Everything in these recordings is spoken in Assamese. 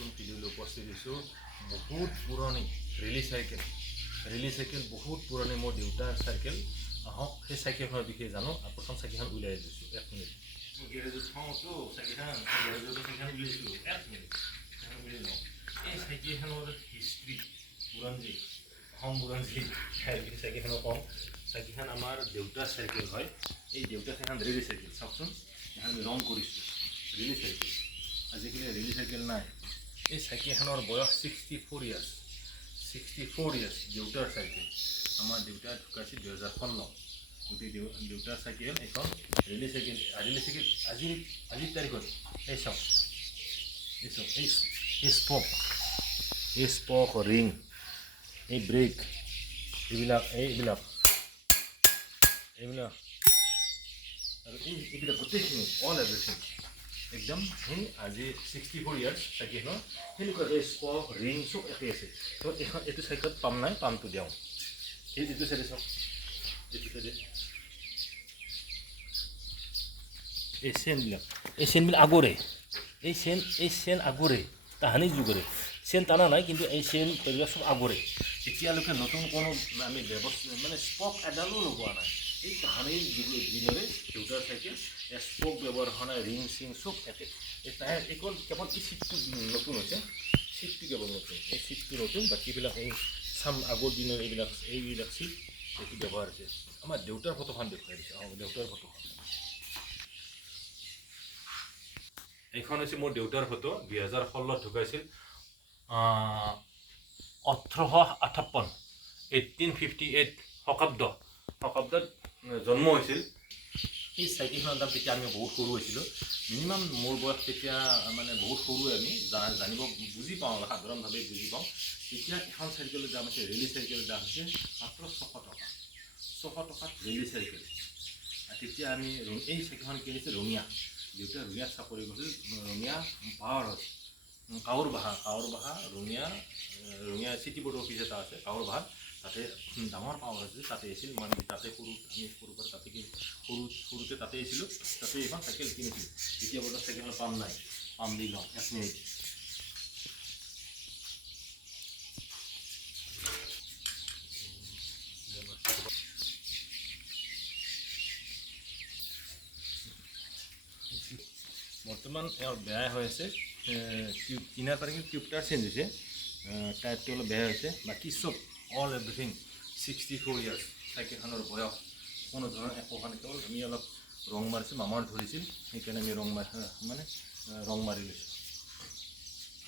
নতুন ভিডিঅ'লৈ উপস্থিত হৈছোঁ। বহুত পুৰণি ৰেলী চাইকেল বহুত পুৰণি মোৰ দেউতাৰ চাইকেল। আহক সেই চাইকেলখনৰ বিষয়ে জানো। প্ৰথম চাইকেলখন উলিয়াই দিছোঁ, 1 মিনিট। গেৰেজত থওঁতো চাইকেলখন, গেৰেজতো চাইকেলখন উলিয়াইছিলোঁ, 1 মিনিট উলিয়াই লওঁ। এই চাইকেলখনৰ হিষ্ট্ৰী বুৰঞ্জী, অসম বুৰঞ্জী চাইকেলখনৰ কওঁ। চাইকেলখন আমাৰ দেউতাৰ চাইকেল হয়। এই দেউতাৰ চাইকেলখন ৰেলী চাইকেল, চাওকচোন এখন ৰং কৰিছোঁ, ৰেলী চাইকেল। আজিকালি ৰেলী চাইকেল নাই। এই চাইকেলখনৰ বয়স 64 ইয়াৰ্ছ, 64 ইয়াৰ্ছ দেউতাৰ চাইকেল। আমাৰ দেউতা ঢুকাইছিল 2016। গতিকে দেউতাৰ চাইকেল এখন ৰেলী চাইকেল। আজিৰ তাৰিখত এই চাওক, এই স্পক ৰিং, এই ব্ৰেক, এইবিলাক আৰু এইবিলাক গোটেইখিনি অল এভৰিথিং একদম সেই আজি 64 ইয়াৰ্ছ চাইকেলখন সেনেকুৱা এই স্পক ৰিং চব একেই আছে। তো এইটো চাইকেলত পাম্প নাই, পাম্পটো দিওঁ। এইটো চাইডে চাওক, এইটো চাইডে এই চেনবিলাক আগৰে, এই চেন আগৰে, তাহানি যুগৰে চেন টানা নাই, কিন্তু এই চেন এইবিলাক চব আগৰে। এতিয়ালৈকে নতুন কোনো আমি ব্যৱস্থা মানে স্পক এডালো লগোৱা নাই। এই তাহানিৰ দিনৰে দেউতাৰ চাইকেল স্পক ব্যৱহাৰ হোৱা নাই, ৰিং চিং চব একে। এই টায়াৰ কেৱল এই চিটটো নতুন হৈছে, চিটটো কেৱল নতুন, এই চিটটো নতুন, বাকীবিলাক এই আগৰ দিনৰ এইবিলাক চিট এইটো ব্যৱহাৰ হৈছে। আমাৰ দেউতাৰ ফটোখন দেখুৱাই দিছে, দেউতাৰ ফটোখন। এইখন হৈছে মোৰ দেউতাৰ ফটো। 2016 ঢুকাইছিল, 1858 1858 শকাব্দত জন্ম হৈছিল। এই চাইকেলখনৰ দাম তেতিয়া আমি বহুত সৰু হৈছিলোঁ, মিনিমাম মোৰ বয়স তেতিয়া মানে বহুত সৰুৱে, আমি জানিব বুজি পাওঁ, সাধাৰণভাৱে বুজি পাওঁ। তেতিয়া এখন চাইকেলৰ দাম হৈছে, ৰেলী চাইকেলৰ দাম হৈছে মাত্ৰ 600 টকা। 600 টকাত ৰেলী চাইকেল। তেতিয়া আমি এই চাইকেলখন কিনিছোঁ ৰঙিয়া। দেউতাই ৰঙিয়াত চাকৰি কৰিছিল, ৰঙিয়া পাৱাৰ হাউচ, কাৱৰবাহা ৰঙিয়া চিটি বোৰ্ড অফিচ এটা আছে কাৱৰবাহাত। তাতে ডাঙৰ পাৱাৰ আছিল, তাতে আছিল। মই তাতে সৰুৰ পৰা সৰুতে তাতে আহিছিলোঁ, তাতে এখন চাইকেল কিনিছিলোঁ। এতিয়া বৰ্তমান চাইকেলখন পাম্প নাই, পাম্প দি লওঁ 1 মিনিট। বৰ্তমান বেয়া হৈ আছে, কিনাৰ পাৰে কিন্তু টিউবটাৰ চেঞ্জ হৈছে, টায়াৰটো অলপ বেয়া হৈছে। বাকী চব অল এভৰিথিং 64 ইয়াৰ্ছ চাইকেলখনৰ বয়স। কোনো ধৰণৰ একো হোৱা নাই, কেৱল আমি অলপ ৰং মাৰিছোঁ, মামাৰ ধৰিছিল সেইকাৰণে আমি ৰং মাৰি লৈছোঁ।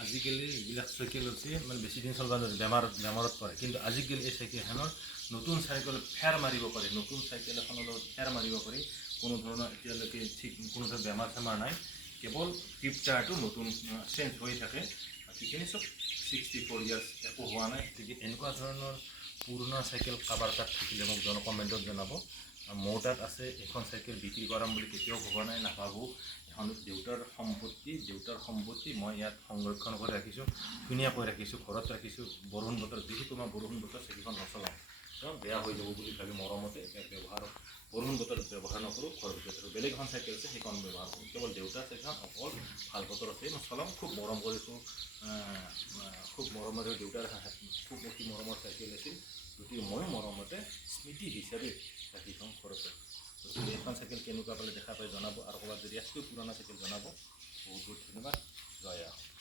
আজিকালি এইবিলাক চাইকেল হৈছে মানে বেছি দিন চলিব নোৱাৰে, বেমাৰত পৰে। কিন্তু আজিকালি এই চাইকেলখনৰ নতুন চাইকেল ফেৰ মাৰিব পাৰি, নতুন চাইকেল এখনৰ লগত ফেৰ মাৰিব পাৰি। কোনো ধৰণৰ এতিয়ালৈকে কোনো ধৰণৰ বেমাৰ নাই। কেৱল টিউব টায়াৰটো নতুন চেঞ্জ হৈ থাকে। বাকীখিনি চব 64 ইয়াৰ্ছ, একো হোৱা নাই। গতিকে এনেকুৱা ধৰণৰ পুৰণা চাইকেল কাৰোবাৰ তাত থাকিলে মোক কমেণ্টত জনাব। মোৰ তাত আছে। এখন চাইকেল বিক্ৰী কৰাম বুলি কেতিয়াও ভবা নাই, নাভাবোঁ। এখন দেউতাৰ সম্পত্তি মই ইয়াত সংৰক্ষণ কৰি ৰাখিছোঁ, ধুনীয়াকৈ ৰাখিছোঁ, ঘৰত ৰাখিছোঁ। বৰষুণ বতৰ, যিহেতু মই বৰষুণ বতৰ চাইকেলখন নচলাওঁ, বেয়া হৈ যাব বুলি ভাবি মৰমতে বৰষুণ বতৰত ব্যৱহাৰ নকৰোঁ, ঘৰৰ ভিতৰত। বেলেগ এখন চাইকেল আছে, সেইখন ব্যৱহাৰ কৰোঁ। কেৱল দেউতাৰ চাইকেলখন অকল ভাল বতৰ আছে মই চলাওঁ, খুব মৰম কৰিছোঁ, খুব মৰমেৰে দেউতাৰ খুব অতি মৰমৰ চাইকেল আছিল। গতিকে ময়ো মৰমতে স্মৃতি হিচাপে ৰাখি থওঁ ঘৰতে। গতিকে এইখন চাইকেল কেনেকুৱা পালে দেখা পাই জনাব, আৰু ক'ৰবাত যদি ইয়াতকৈ পুৰণা চাইকেল জনাব। বহুত বহুত ধন্যবাদ। জয় আহোম।